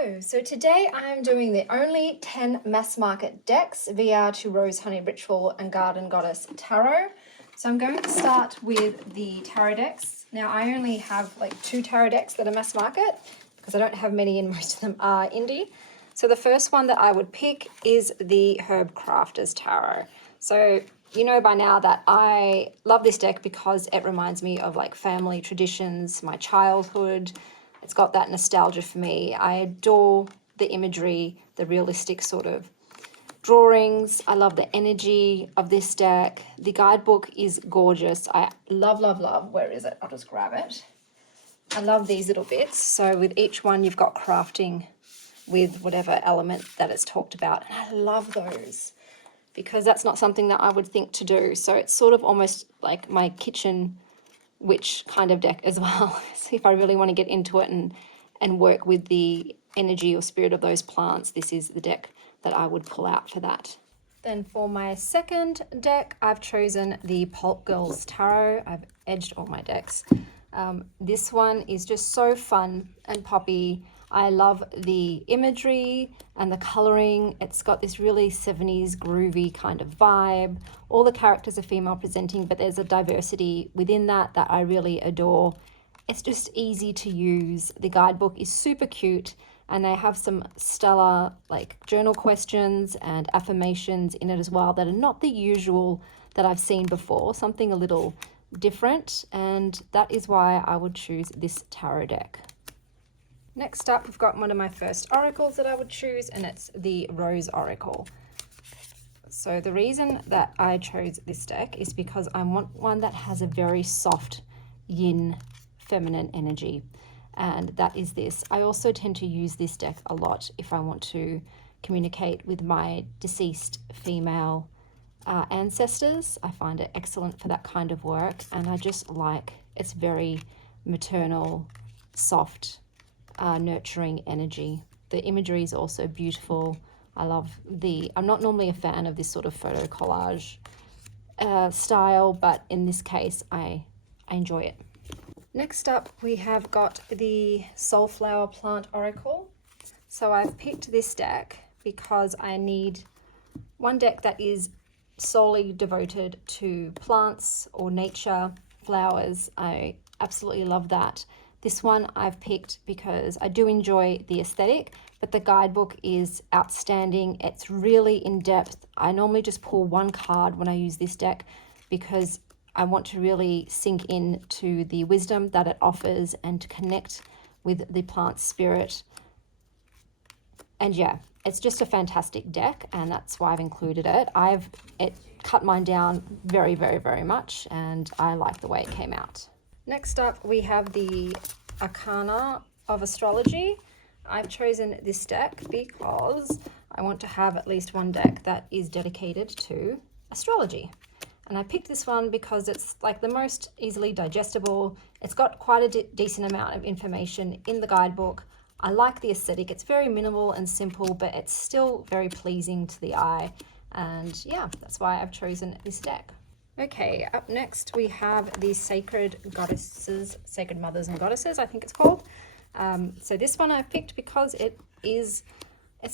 Hello, so today I'm doing the only 10 mass market decks VR to Rose Honey Ritual and Garden Goddess Tarot. So I'm going to start with the tarot decks. Now I only have like 2 tarot decks that are mass market because I don't have many and most of them are indie. So the first one that I would pick is the Herb Crafters Tarot. So you know by now that I love this deck because it reminds me of like family traditions, my childhood. It's got that nostalgia for me. I adore the imagery, the realistic sort of drawings. I love the energy of this deck. The guidebook is gorgeous. I love, love, love. Where is it? I'll just grab it. I love these little bits. So with each one, you've got crafting with whatever element that it's talked about. And I love those because that's not something that I would think to do. So it's sort of almost like my kitchen witch kind of deck as well. So if I really want to get into it and work with the energy or spirit of those plants, this is the deck that I would pull out for that. Then for my second deck, I've chosen the Pulp Girls Tarot. I've edged all my decks. This one is just so fun and poppy. I love the imagery and the coloring. It's got this really 70s groovy kind of vibe. All the characters are female presenting, but there's a diversity within that I really adore. It's just easy to use. The guidebook is super cute and they have some stellar like journal questions and affirmations in it as well that are not the usual that I've seen before, something a little different, and that is why I would choose this tarot deck. Next up, we've got one of my first oracles that I would choose, and it's the Rose Oracle. So the reason that I chose this deck is because I want one that has a very soft yin feminine energy, and that is this. I also tend to use this deck a lot if I want to communicate with my deceased female ancestors. I find it excellent for that kind of work, and I just like it's very maternal, soft, nurturing energy. The imagery is also beautiful. I love I'm not normally a fan of this sort of photo collage style, but in this case I enjoy it. Next up we have got the Soulflower Plant Oracle. So I've picked this deck because I need one deck that is solely devoted to plants or nature, flowers. I absolutely love that. This one I've picked because I do enjoy the aesthetic, but the guidebook is outstanding. It's really in depth. I normally just pull one card when I use this deck because I want to really sink in to the wisdom that it offers and to connect with the plant spirit. And yeah, it's just a fantastic deck, and that's why I've included it. It cut mine down very, very, very much, and I like the way it came out. Next up, we have the Acana of Astrology. I've chosen this deck because I want to have at least one deck that is dedicated to astrology. And I picked this one because it's like the most easily digestible. It's got quite a decent amount of information in the guidebook. I like the aesthetic. It's very minimal and simple, but it's still very pleasing to the eye. And yeah, that's why I've chosen this deck. Okay, up next we have the Sacred Goddesses, Sacred Mothers and Goddesses, I think it's called. So this one I've picked because it's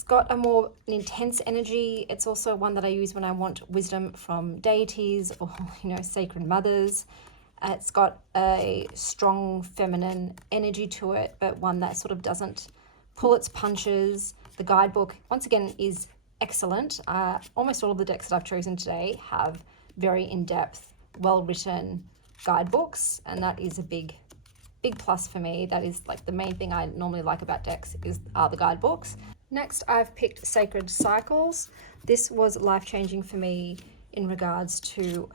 got a more intense energy. It's also one that I use when I want wisdom from deities or, sacred mothers. It's got a strong feminine energy to it, but one that sort of doesn't pull its punches. The guidebook, once again, is excellent. Almost all of the decks that I've chosen today have very in-depth, well-written guidebooks, and that is a big plus for me. That is like the main thing I normally like about decks are the guidebooks. Next, I've picked Sacred Cycles. This was life-changing for me in regards to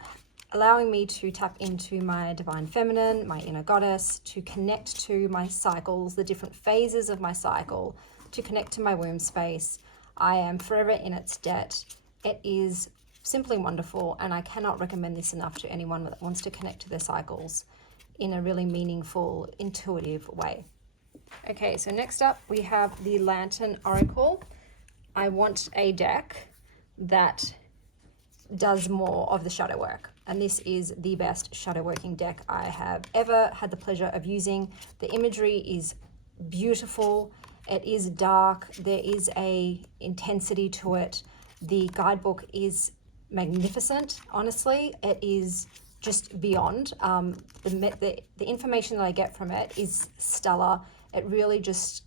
allowing me to tap into my divine feminine, my inner goddess, to connect to my cycles, the different phases of my cycle, to connect to my womb space. I am forever in its debt. It is simply wonderful, and I cannot recommend this enough to anyone that wants to connect to their cycles in a really meaningful, intuitive way. Okay, so next up we have the Lantern Oracle. I want a deck that does more of the shadow work, and this is the best shadow working deck I have ever had the pleasure of using. The imagery is beautiful. It is dark. There is a intensity to it. The guidebook is magnificent, honestly. It is just beyond. The information that I get from it is stellar. It really just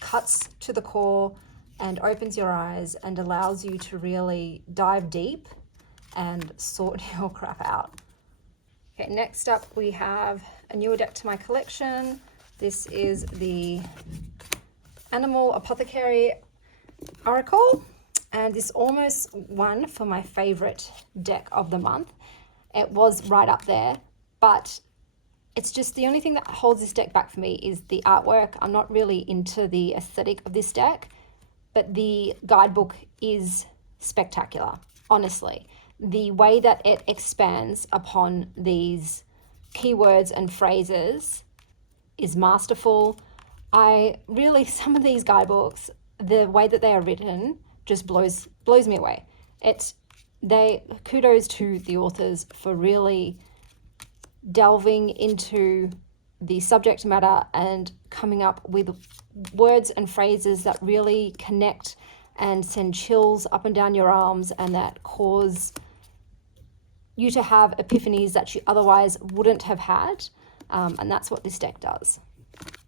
cuts to the core and opens your eyes and allows you to really dive deep and sort your crap out. Okay, next up we have a newer deck to my collection. This is the Animal Apothecary Oracle, and this almost won for my favorite deck of the month. It was right up there, but it's just the only thing that holds this deck back for me is the artwork. I'm not really into the aesthetic of this deck, but the guidebook is spectacular, honestly. The way that it expands upon these keywords and phrases is masterful. Some of these guidebooks, the way that they are written just blows me away. Kudos to the authors for really delving into the subject matter and coming up with words and phrases that really connect and send chills up and down your arms and that cause you to have epiphanies that you otherwise wouldn't have had. And that's what this deck does.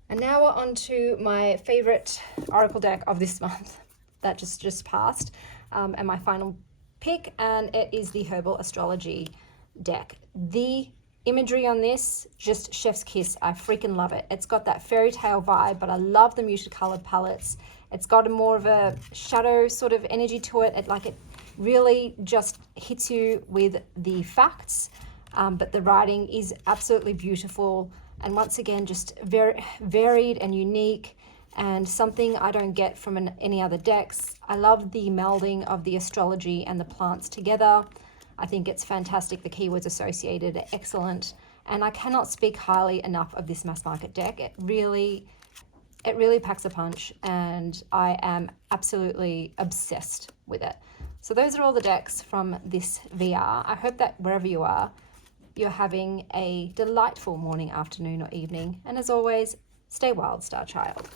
And now we're on to my favorite oracle deck of this month that just passed, and my final pick, and it is the Herbal Astrology deck. The imagery on this, just chef's kiss. I freaking love it. It's got that fairy tale vibe, but I love the muted colored palettes. It's got a more of a shadow sort of energy to it. It really just hits you with the facts, but the writing is absolutely beautiful. And once again, just very varied and unique, and something I don't get from any other decks. I love the melding of the astrology and the plants together. I think it's fantastic. The keywords associated are excellent, and I cannot speak highly enough of this mass market deck. It really packs a punch, and I am absolutely obsessed with it. So those are all the decks from this VR. I hope that wherever you are, you're having a delightful morning, afternoon, or evening. And as always, stay wild, Star Child.